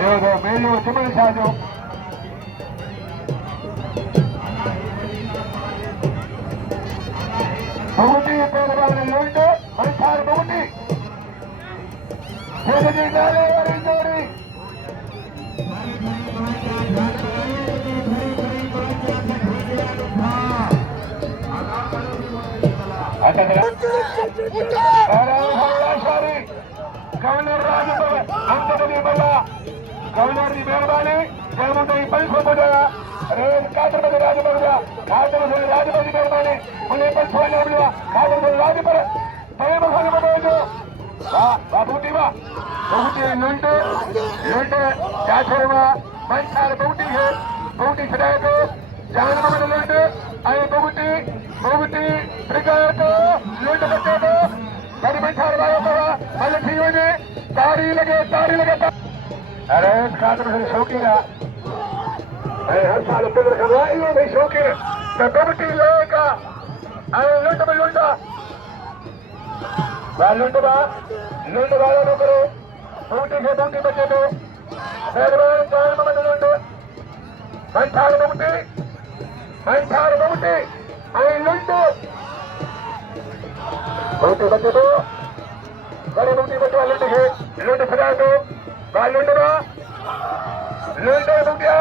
ये मेलो जुमन शाह जो बुगटी पहलवान लुंड मंथार बुगटी जी नाले वाली जोड़ी गवर्नर राजभवन मल्ला गवर्नर की मेहरबानी जयमुंडी पंचो बुझाया रेल कादर बजे राजभवन कादर बजे राजभवन की मेहरबानी उन्हें पंचो ने बुझा कादर बजे राजभवन तय मखाने में जो वाह बाबूटी वाह बहुटी लुंड लुंड क्या छोड़वा मंथार बहुटी है बहुटी छड़ाए तो जान में लुंड आए बहुटी बहुटी ट्रिगर तो लुंड बच्चे तो बड़ी मंथार वालों को मल थी वने तारी लगे अरे कादर बजे शौकीन हर साल पिलर करवाई हो भाई शौकीन तो बहुटी लेगा आए लुंड में लुंडा लुंड वालों को करो बूटी से बूटी बचे तो पहलवान जान में लुंड मंथार बूटी आई लुंड बूटी बचे तो बड़े बूटी बचवा लुंड है लुंड फिरा तो लुंड बूटिया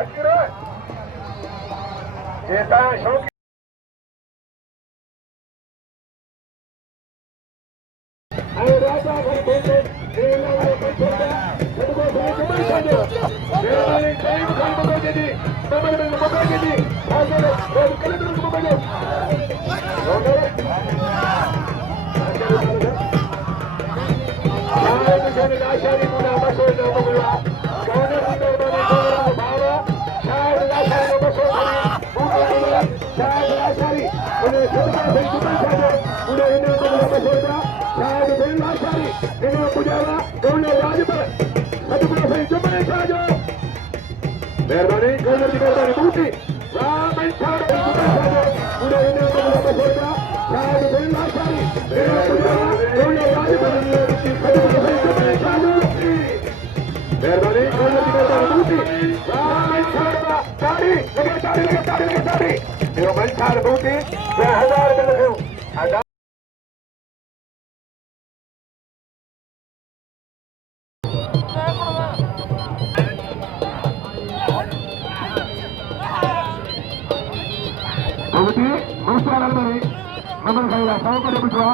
अच्छी रे ये शौक राजा मेहरबानी गवर्नर की मेहरबानी बूटी मेहरबानी गवर्नर की मेहरबानी बूटी मंथार बूटी 1000 में लिखो Almani, Mela Khayra, Shah को बुझवा,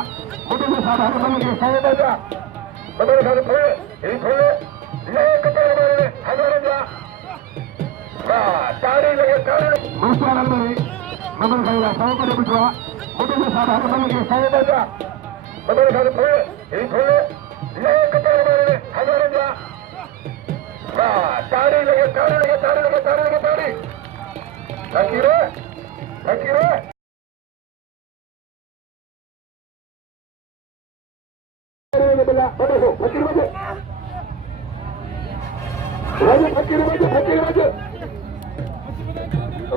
मुझे भी साधारण बन के सही बजा, बदल कर खोले, एक खोले, ले कपड़े मारने, हजार जा, वाह, तारी लगे तारी, Almani, Mela Khayra, Shah को बुझवा, मुझे भी साधारण बन के सही बजा, बदल कर खोले, एक खोले, ले कपड़े मारने, हजार जा, वाह, तारी लगे तारी, लकीरे,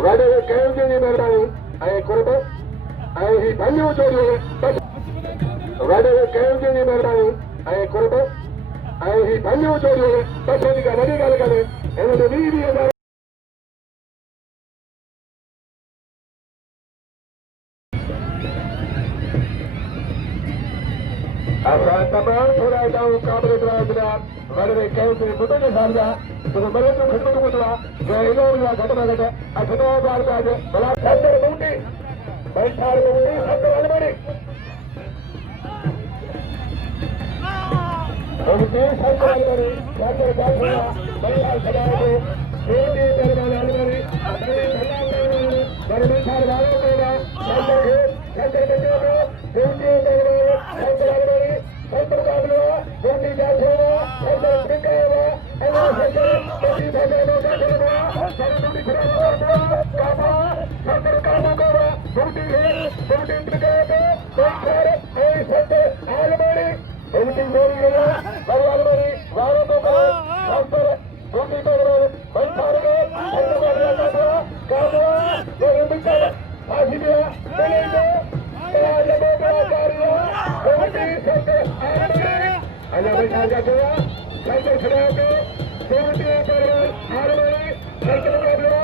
राजा कहते हैं मेहरबानी आए करो आए ही धन्य जोड़ियो राजा कहते हैं मेहरबानी आए करो आए ही धन्य जोड़ियो बस वही का वही गल करे इन्होंने 20,000 अब तमाम थोड़ा जाऊँ काबरे द्राज बड़े कहते बुद्ध ने साझा तो बड़े तो खत्म को बुझवा जो इन्होंने घटना घटे 8,000 का बड़ा सफदर बूटी मंथार बूटी सफदर अलमानी बूटी सफदर अलमानी सफदर बादशाह बड़ा सदाए बूटी पेहलवान अलमानी बड़े मंथार वालों को सफदर बच्चे को बूटी पेहलवान सफदर अलमानी सफदर काबलो बूटी जाछोवा सफदर बिकावा एना सफदर बूटी भगवान का करवा सफदर बूटी खराबा काबा सफदर काबू काबा बूटी है बूटी बिकावा मंथार ए सफदर अलमानी बूटी मोरी गया बड़े अलमानी वालों को सफदर बूटी पेहलवान मंथार के सफदर काबा काबा ये बिकावा फांसी दिया मिलेगा अल्लाह बैठा जाते हैं साइकिल खड़ा के सेवटी पहलवान आलमनी साइकिल मुकाबला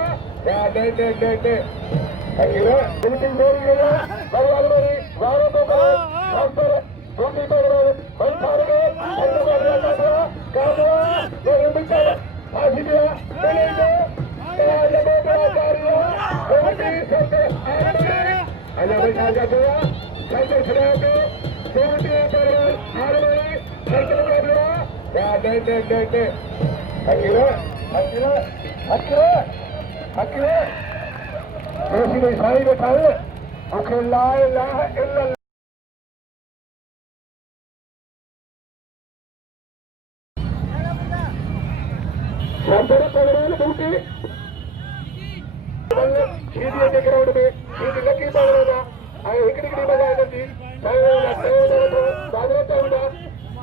या दे अखिरा सेवटी बोल गया भाई आलमनी वारों को सफदर बूटी पहलवान मंथर के मुकाबला काबला ये मिटा फांसी दिया मिले दे क्या जब बड़ा कार्य बूटी सफदर आलमनी अल्लाह बैठा जाते हैं साइकिल खड़ा के सेवटी पहलवान आलमनी साइकिल मुकाबला या दे अखिरा ऐसी में साई बैठा है आखिर ला इलाहा इल्लल्लाह सफदर पहलवान बूटी सीधी के ग्राउंड में सीधी लकी पहलवाना आई हिकड़ी बजाए थी बादल चाउंडा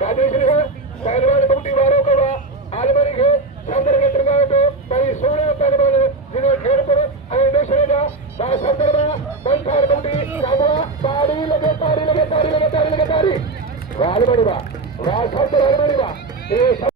गादेश्री है पहलवान बूटी वारों को आलमनी के सफदर के दरगाह पे भाई 16 पहलवान जिन्हें खेल पर आई दूसरे का सफदर मंथर बूटी काबुआ ताड़ी लगे आलमनी वाह सफदर आलमनी वाह